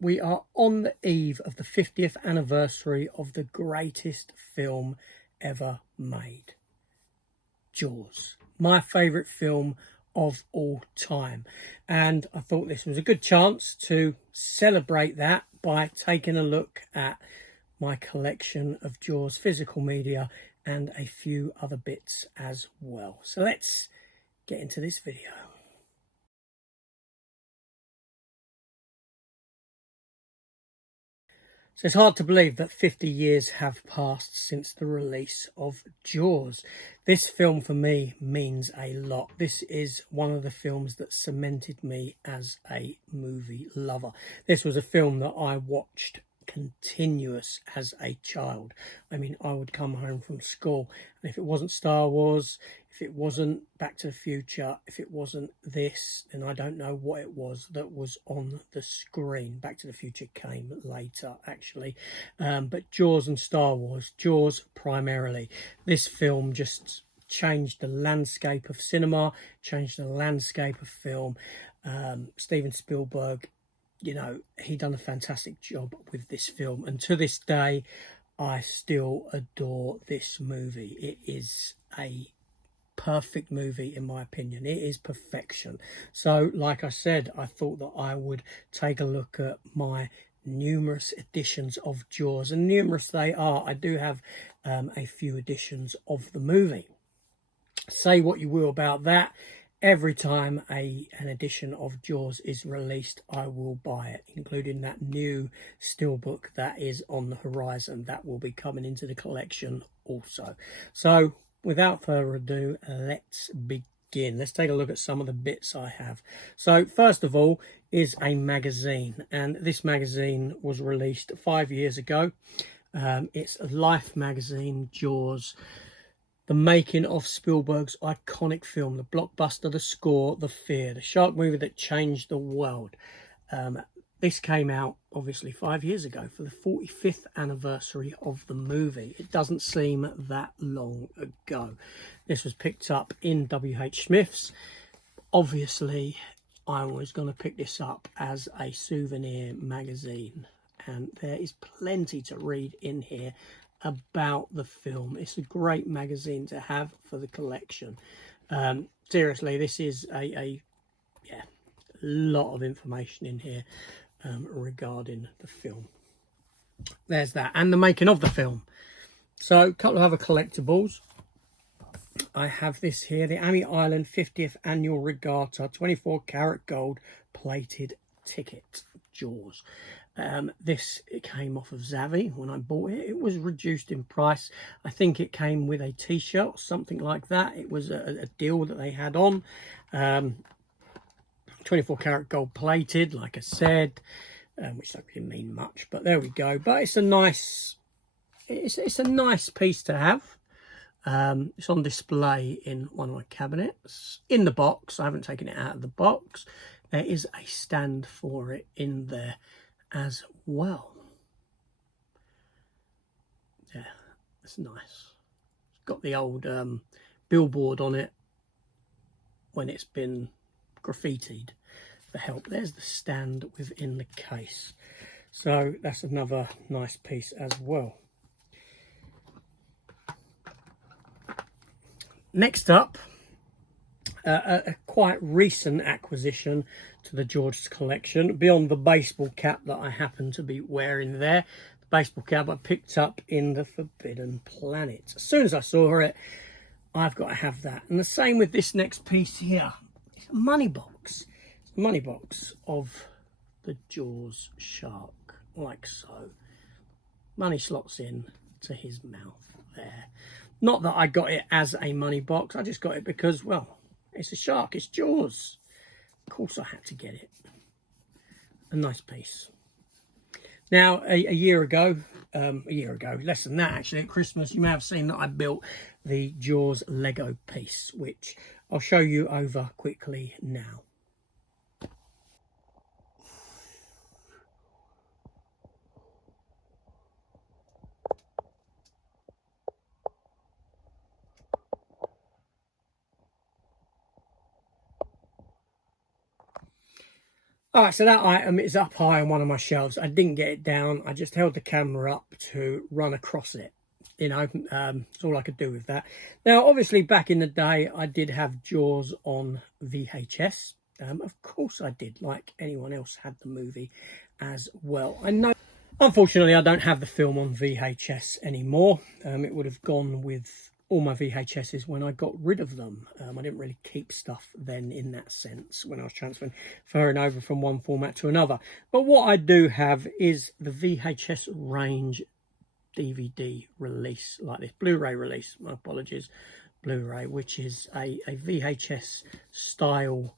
we are on the eve of the 50th anniversary of the greatest film ever made. Jaws, my favourite film of all time. And I thought this was a good chance to celebrate that by taking a look at my collection of Jaws physical media and a few other bits as well. So let's get into this video. So it's hard to believe that 50 years have passed since the release of Jaws. This film for me means a lot. This is one of the films that cemented me as a movie lover. This was a film that I watched continuous as a child. I mean, I would come home from school, and if it wasn't Star Wars, if it wasn't Back to the Future, if it wasn't this, then I don't know what it was that was on the screen. Back to the Future came later, actually. But Jaws and Star Wars, Jaws primarily. This film just changed the landscape of cinema, changed the landscape of film. Steven Spielberg, you know, he done a fantastic job with this film. And to this day, I still adore this movie. It is a perfect movie in my opinion. It is perfection. So like I said, I thought that I would take a look at my numerous editions of Jaws, and numerous they are. I do have a few editions of the movie. Say what you will about that, every time an edition of Jaws is released, I will buy it, including that new steelbook that is on the horizon that will be coming into the collection also. So without further ado, let's begin. Let's take a look at some of the bits I have. So first of all is a magazine, and this magazine was released 5 years ago. It's a Life magazine, Jaws, the making of Spielberg's iconic film, the blockbuster, the score, the fear, the shark movie that changed the world. This came out obviously 5 years ago for the 45th anniversary of the movie. It doesn't seem that long ago. This was picked up in W.H. Smith's. Obviously, I was going to pick this up as a souvenir magazine, and there is plenty to read in here about the film. It's a great magazine to have for the collection. Seriously, this is a lot of information in here regarding the film. There's that, and the making of the film. So a couple of other collectibles. I have this here, the Amy Island 50th Annual Regatta 24 karat gold plated ticket, Jaws. It came off of Zavvi when I bought it. It was reduced in price. I think it came with a t-shirt or something like that. It was a deal that they had on. 24 karat gold plated, like I said, which don't really mean much, but there we go. But it's a nice piece to have. It's on display in one of my cabinets. In the box, I haven't taken it out of the box. There is a stand for it in there as well. Yeah, that's nice. It's got the old billboard on it when it's been graffitied for help. There's the stand within the case. So that's another nice piece as well. Next up, a quite recent acquisition to the Jaws collection, beyond the baseball cap that I happen to be wearing there. The baseball cap I picked up in the Forbidden Planet. As soon as I saw it, I've got to have that. And the same with this next piece here. It's a money box. It's a money box of the Jaws shark, like so. Money slots in to his mouth there. Not that I got it as a money box. I just got it because, well, it's a shark. It's Jaws. Of course I had to get it. A nice piece. Now, a year ago, less than that actually, at Christmas, you may have seen that I built the Jaws Lego piece, which I'll show you over quickly now. All right, so that item is up high on one of my shelves. I didn't get it down. I just held the camera up to run across it. You know, that's all I could do with that. Now, obviously, back in the day, I did have Jaws on VHS. Of course I did, like anyone else had the movie as well. I know, unfortunately, I don't have the film on VHS anymore. It would have gone with all my VHSs when I got rid of them. I didn't really keep stuff then in that sense when I was transferring over from one format to another. But what I do have is the VHS range DVD release, like this Blu-ray release, my apologies, Blu-ray, which is a VHS style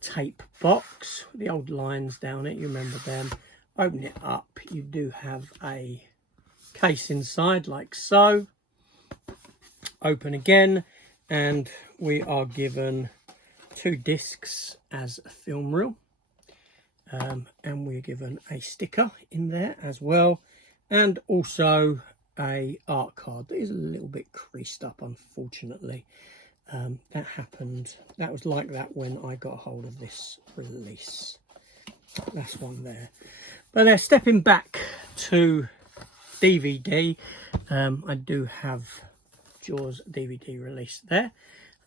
tape box with the old lines down it. You remember them. Open it up, you do have a case inside like so. Open again, and we are given 2 discs as a film reel, and we're given a sticker in there as well, and also a art card that is a little bit creased up, unfortunately. That happened, that was like that when I got hold of this release. That's one there. But now stepping back to DVD, I do have Jaws DVD release there.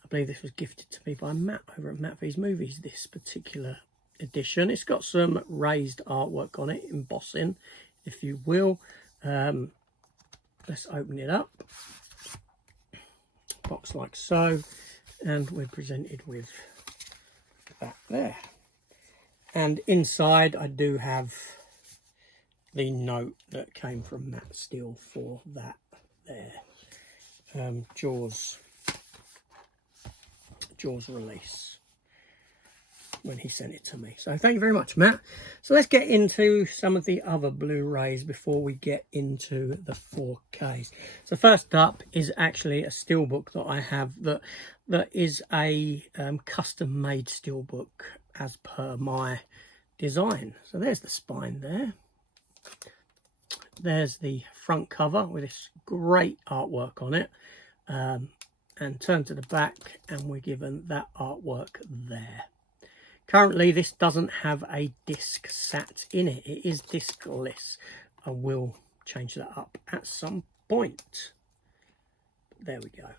I believe this was gifted to me by Matt over at Matt V's Movies, this particular edition. It's got some raised artwork on it, embossing, if you will. Let's open it up. Box like so, and we're presented with that there. And inside I do have the note that came from Matt Steele for that there. Jaws release when he sent it to me. So thank you very much, Matt. So let's get into some of the other Blu-rays before we get into the 4Ks. So first up is actually a steelbook that I have that is a custom-made steelbook as per my design. So there's the spine there. There's the front cover with this great artwork on it, and turn to the back and we're given that artwork there. Currently this doesn't have a disc sat in it. It is discless. I will change that up at some point. There we go.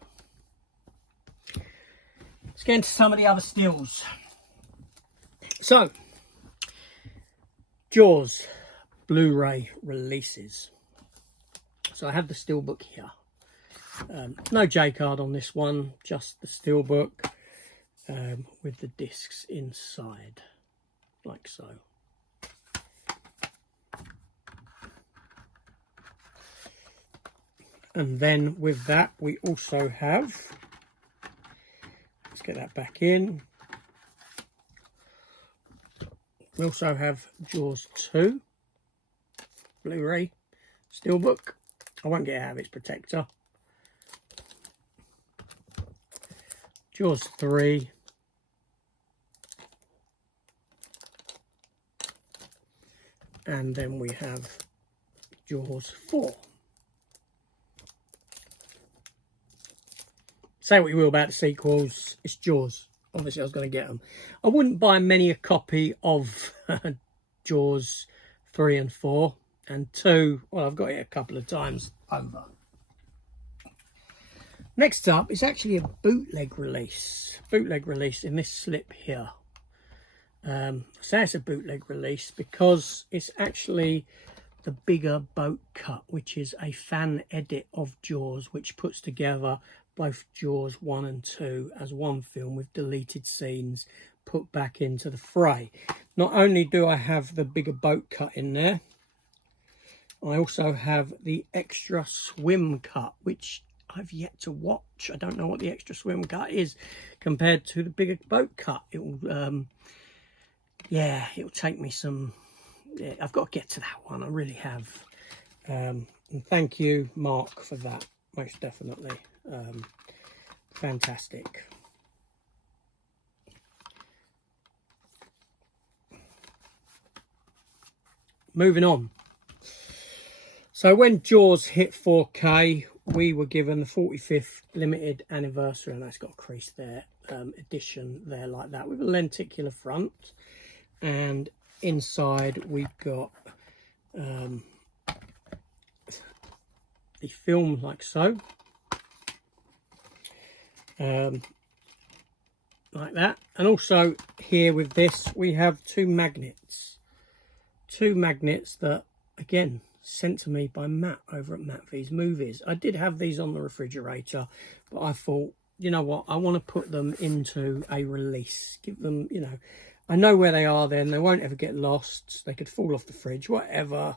Let's get into some of the other steels. So, Jaws Blu-ray releases. So I have the steelbook here. No J card on this one, just the steelbook with the discs inside, like so. And then with that we also have, let's get that back in, we also have Jaws 2 Blu-ray steelbook. I won't get out of its protector. Jaws 3. And then we have Jaws 4. Say what you will about the sequels, it's Jaws. Obviously I was going to get them. I wouldn't buy many a copy of Jaws 3 and 4. And 2, well, I've got it a couple of times over. Next up is actually a bootleg release. Bootleg release in this slip here. I say it's a bootleg release because it's actually the bigger boat cut, which is a fan edit of Jaws, which puts together both Jaws 1 and 2 as one film with deleted scenes put back into the fray. Not only do I have the bigger boat cut in there, I also have the extra swim cut, which I've yet to watch. I don't know what the extra swim cut is compared to the bigger boat cut. It will, yeah, it'll take me some. Yeah, I've got to get to that one. I really have. And thank you, Mark, for that. Most definitely, fantastic. Moving on. So when Jaws hit 4K, we were given the 45th limited anniversary, and that's got a crease there, edition there like that, with a lenticular front. And inside we've got the film like so, like that. And also here with this we have two magnets that again sent to me by Matt over at Matt V's Movies. I did have these on the refrigerator, but I thought, you know what, I want to put them into a release, give them, you know, I know where they are then, they won't ever get lost, they could fall off the fridge, whatever,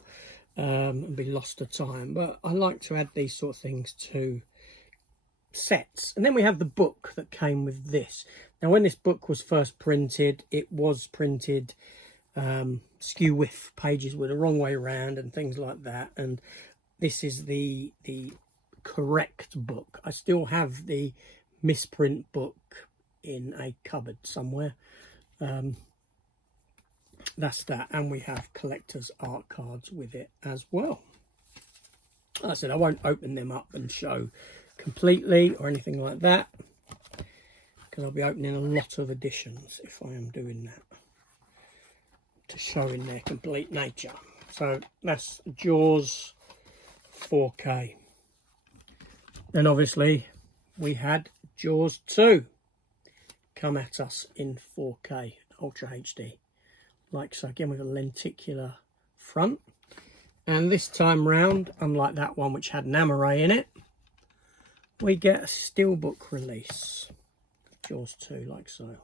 and be lost to time. But I like to add these sort of things to sets. And then we have the book that came with this. Now when this book was first printed, it was printed skew width, pages were the wrong way around and things like that, and this is the correct book. I still have the misprint book in a cupboard somewhere. That's that. And we have collector's art cards with it as well. Like I said, I won't open them up and show completely or anything like that, because I'll be opening a lot of editions if I am doing that, to show in their complete nature. So that's Jaws 4K. Then obviously we had Jaws 2 come at us in 4K Ultra HD, like so, again with a lenticular front. And this time round, unlike that one which had an Amaray in it, we get a steelbook release of Jaws 2 like so.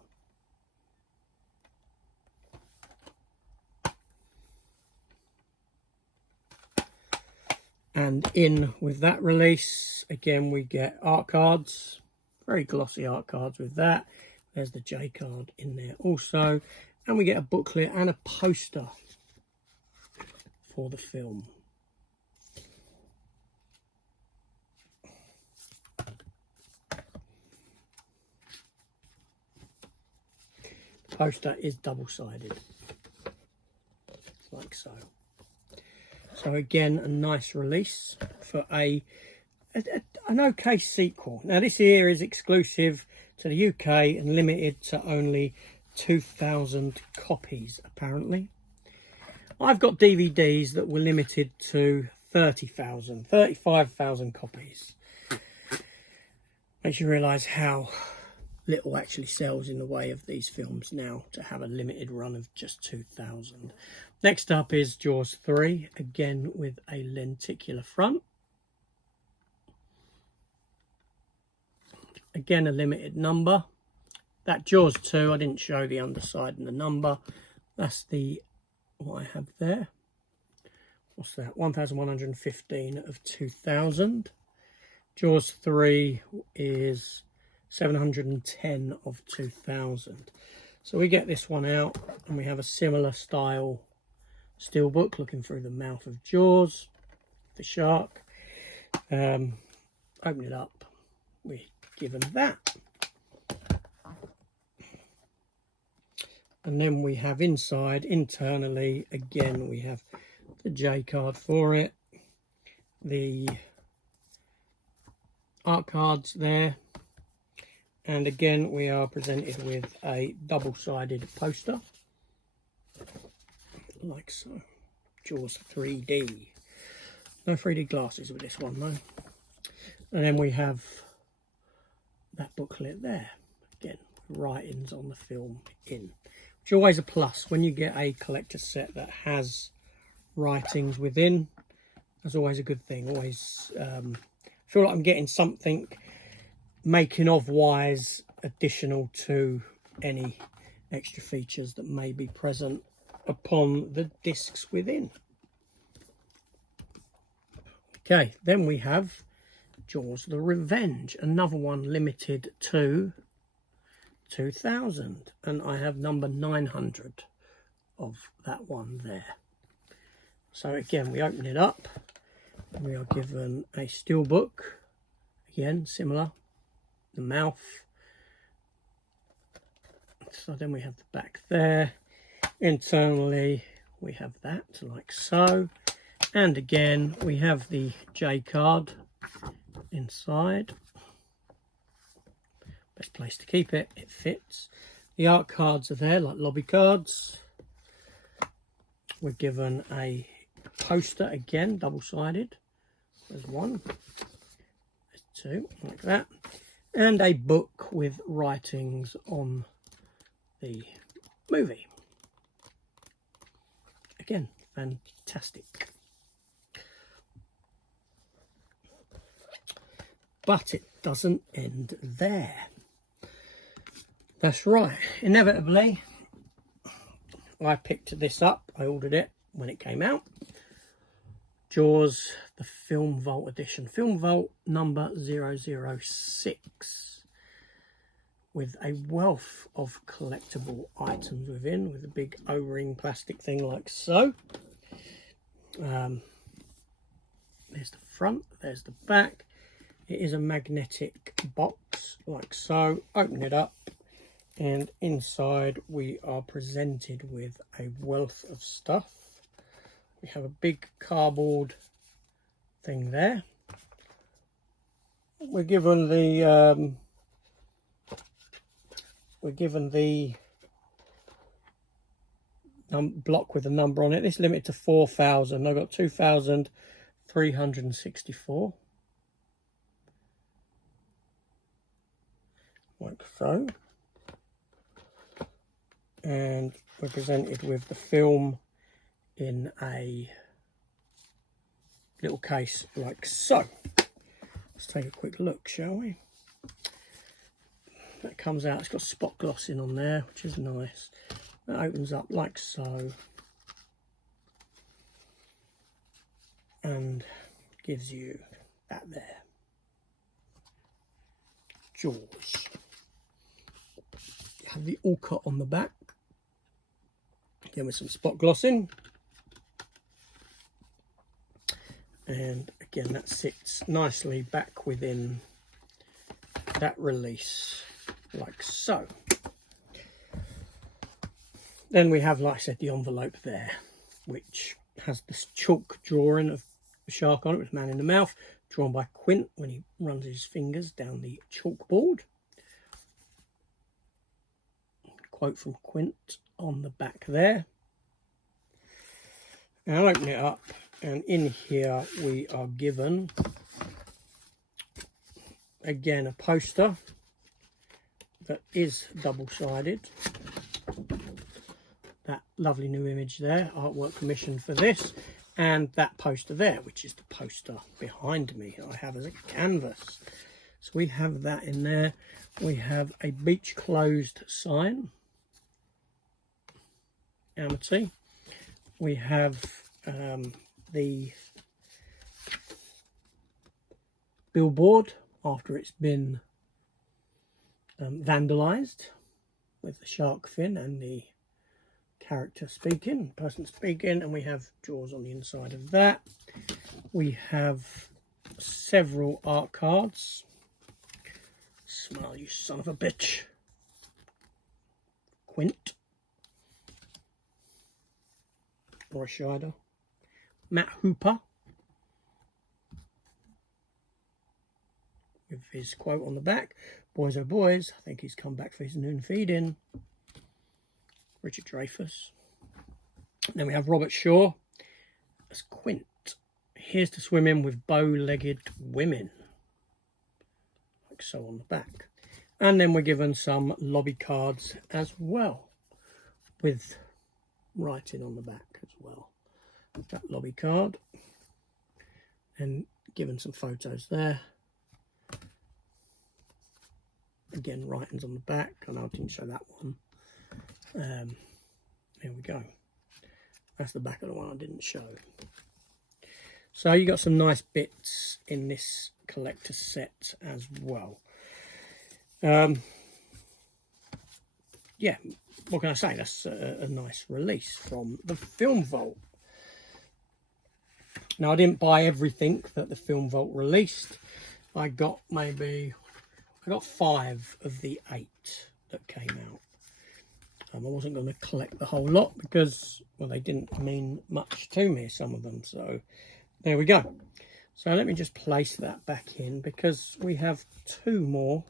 And in with that release, again, we get art cards, very glossy art cards with that. There's the J card in there also. And we get a booklet and a poster for the film. The poster is double-sided, like so. So again, a nice release for an okay sequel. Now this here is exclusive to the UK and limited to only 2,000 copies apparently. I've got DVDs that were limited to 30,000, 35,000 copies. Makes you realise how little actually sells in the way of these films now to have a limited run of just 2,000. Next up is Jaws 3, again with a lenticular front. Again, a limited number. That Jaws 2, I didn't show the underside and the number. That's the what I have there. What's that? 1,115 of 2,000. Jaws 3 is 710 of 2,000. So we get this one out and we have a similar style steelbook looking through the mouth of Jaws, the shark. Open it up, we're given that. And then we have inside, internally, again, we have the J card for it, the art cards there, and again we are presented with a double-sided poster, like so. Jaws 3D. No 3D glasses with this one though. And then we have that booklet there, again, writings on the film in. Which is always a plus when you get a collector set that has writings within. That's always a good thing. Always feel like I'm getting something making of wise additional to any extra features that may be present upon the discs within. Okay, then we have Jaws the Revenge, another one limited to 2,000, and I have number 900 of that one there. So again, we open it up and we are given a steelbook, again similar, the mouth. So then we have the back there. Internally we have that like so, and again we have the J card inside. Best place to keep it, it fits. The art cards are there like lobby cards. we're given a poster, again double-sided. There's one, there's two, like that, and a book with writings on the movie. Again, fantastic. But it doesn't end there. That's right, inevitably I picked this up. I ordered it when it came out. Jaws, the Film Vault edition. Film Vault number 006. With a wealth of collectible items within, with a big O-ring plastic thing like so. There's the front, there's the back. It is a magnetic box like so. Open it up, and inside we are presented with a wealth of stuff. We have a big cardboard thing there. We're given the block with a number on it. This is limited to 4,000. I've got 2,364. Like so. And we're presented with the film in a little case like so. Let's take a quick look, shall we? That comes out, it's got spot glossing on there, which is nice. That opens up like so. And gives you that there. Jaws. You have the orca on the back. Again with some spot glossing. And again that sits nicely back within that release like so. Then we have, like I said, the envelope there, which has this chalk drawing of a shark on it with man in the mouth, drawn by Quint when he runs his fingers down the chalkboard. Quote from Quint on the back there. And I'll open it up, and in here we are given again a poster that is double-sided. That lovely new image there, artwork commissioned for this, and that poster there, which is the poster behind me I have as a canvas. So we have that in there. We have a beach closed sign, Amity. We have the billboard after it's been vandalized, with the shark fin and the character speaking, person speaking, and we have Jaws on the inside of that. We have several art cards. Smile, you son of a bitch. Quint. Roy Scheider. Matt Hooper. With his quote on the back. Boys, oh boys, I think he's come back for his noon feed-in. Richard Dreyfuss. Then we have Robert Shaw as Quint. Here's to swim in with bow-legged women. Like so on the back. And then we're given some lobby cards as well, with writing on the back as well. That lobby card. And given some photos there. Again, writings on the back. I know I didn't show that one. Here we go. That's the back of the one I didn't show. So you got some nice bits in this collector set as well. Yeah, what can I say? That's a nice release from the Film Vault. Now, I didn't buy everything that the Film Vault released. I got 5 of the 8 that came out. I wasn't going to collect the whole lot because, well, they didn't mean much to me, some of them. So there we go. So let me just place that back in because we have 2 more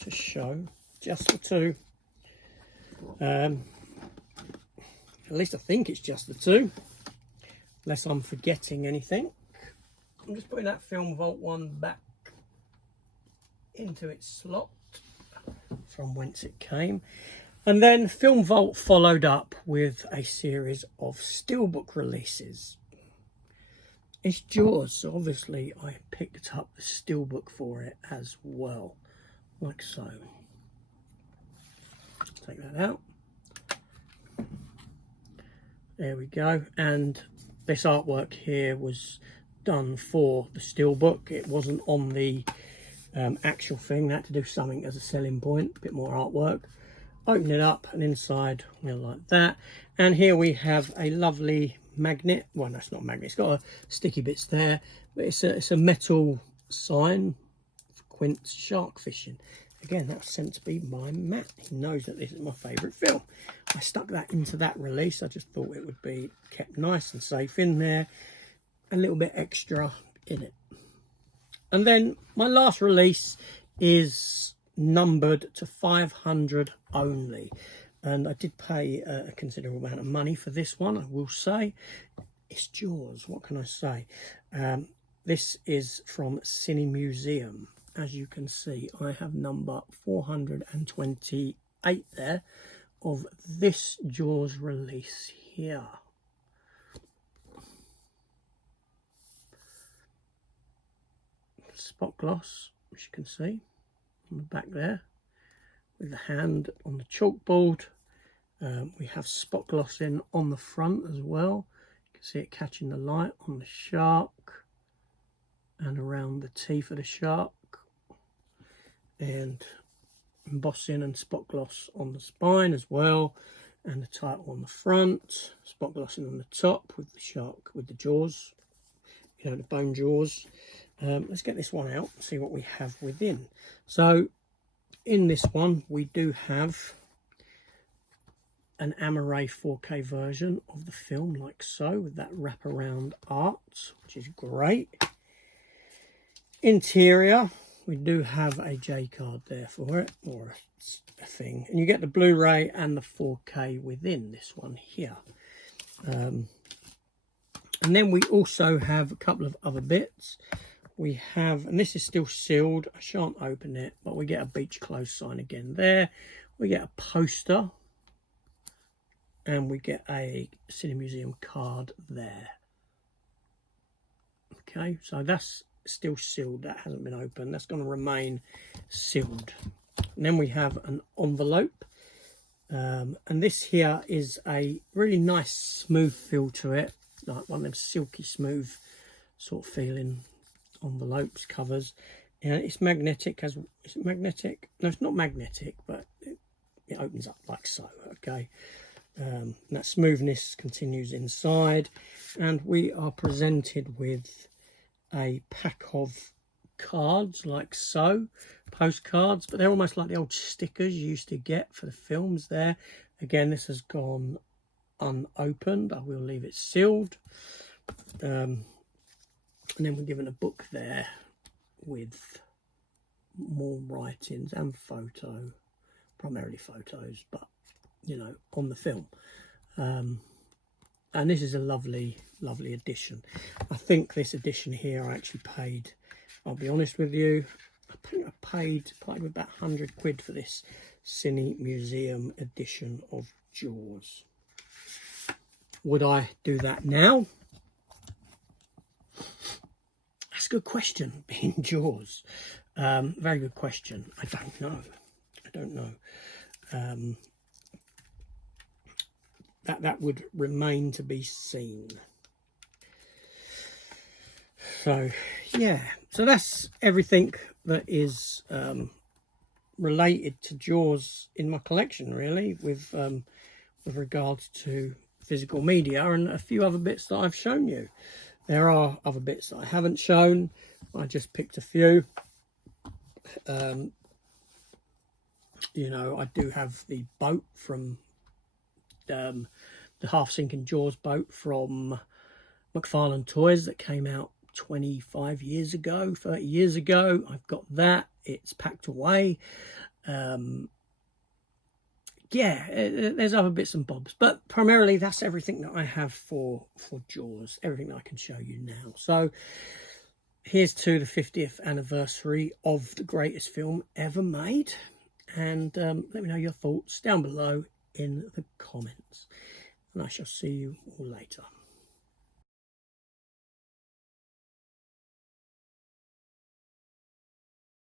to show, just the 2. At least I think it's just the two, unless I'm forgetting anything. I'm just putting that Film Vault one back into its slot from whence it came. And then Film Vault followed up with a series of steelbook releases. It's Jaws, so obviously I picked up the steelbook for it as well, like so. Take that out. There we go. And this artwork here was done for the steelbook. It wasn't on the actual thing. They had to do something as a selling point, a bit more artwork. Open it up, and inside we're like that. And here we have a lovely magnet. Well, that's not a magnet, it's got a sticky bits there, but it's a metal sign for Quint's shark fishing. Again, that was sent to me by Matt. He knows that this is my favourite film. I stuck that into that release. I just thought it would be kept nice and safe in there, a little bit extra in it. And then my last release is numbered to 500 only, and I did pay a considerable amount of money for this one, I will say. It's Jaws, what can I say? This is from Cine Museum. As you can see, I have number 428 there of this Jaws release here. Spot gloss, as you can see on the back there, with the hand on the chalkboard. We have spot gloss in on the front as well. You can see it catching the light on the shark and around the teeth of the shark, and embossing and spot gloss on the spine as well, and the title on the front, spot glossing on the top with the shark, with the jaws, you know, the bone jaws. Let's get this one out and see what we have within. So in this one we do have an Amaray 4K version of the film, like so, with that wraparound art, which is great. Interior, we do have a J card there for it, or a thing, and you get the Blu-ray and the 4K within this one here. And then we also have a couple of other bits. We have, and this is still sealed, I shan't open it, but we get a beach close sign again there. We get a poster, and we get a Cine Museum card there. Okay, so that's still sealed, that hasn't been opened, that's going to remain sealed. And then we have an envelope, and this here is a really nice smooth feel to it, like one of them silky smooth sort of feeling envelopes, covers. And it's magnetic. Is it magnetic? No, it's not magnetic, but it opens up like so. Okay, and that smoothness continues inside, and we are presented with a pack of cards like so, postcards, but they're almost like the old stickers you used to get for the films there. Again, this has gone unopened. I will leave it sealed. And then we're given a book there with more writings and photo, primarily photos, but you know, on the film. And this is a lovely edition. I think this edition here I actually paid, I'll be honest with you, I think I paid probably about 100 quid for this Cine Museum edition of Jaws. Would I do that now? That's a good question, being Jaws. Very good question. I don't know. That would remain to be seen. So yeah, so that's everything that is related to Jaws in my collection, really, with regards to physical media, and a few other bits that I've shown you. There are other bits that I haven't shown. I just picked a few. You know, I do have the boat from the half-sinking Jaws boat from McFarlane Toys that came out 25 years ago, 30 years ago. I've got that. It's packed away. yeah, there's other bits and bobs, but primarily that's everything that I have for Jaws, everything that I can show you now. So here's to the 50th anniversary of the greatest film ever made, and let me know your thoughts down below in the comments, and I shall see you all later.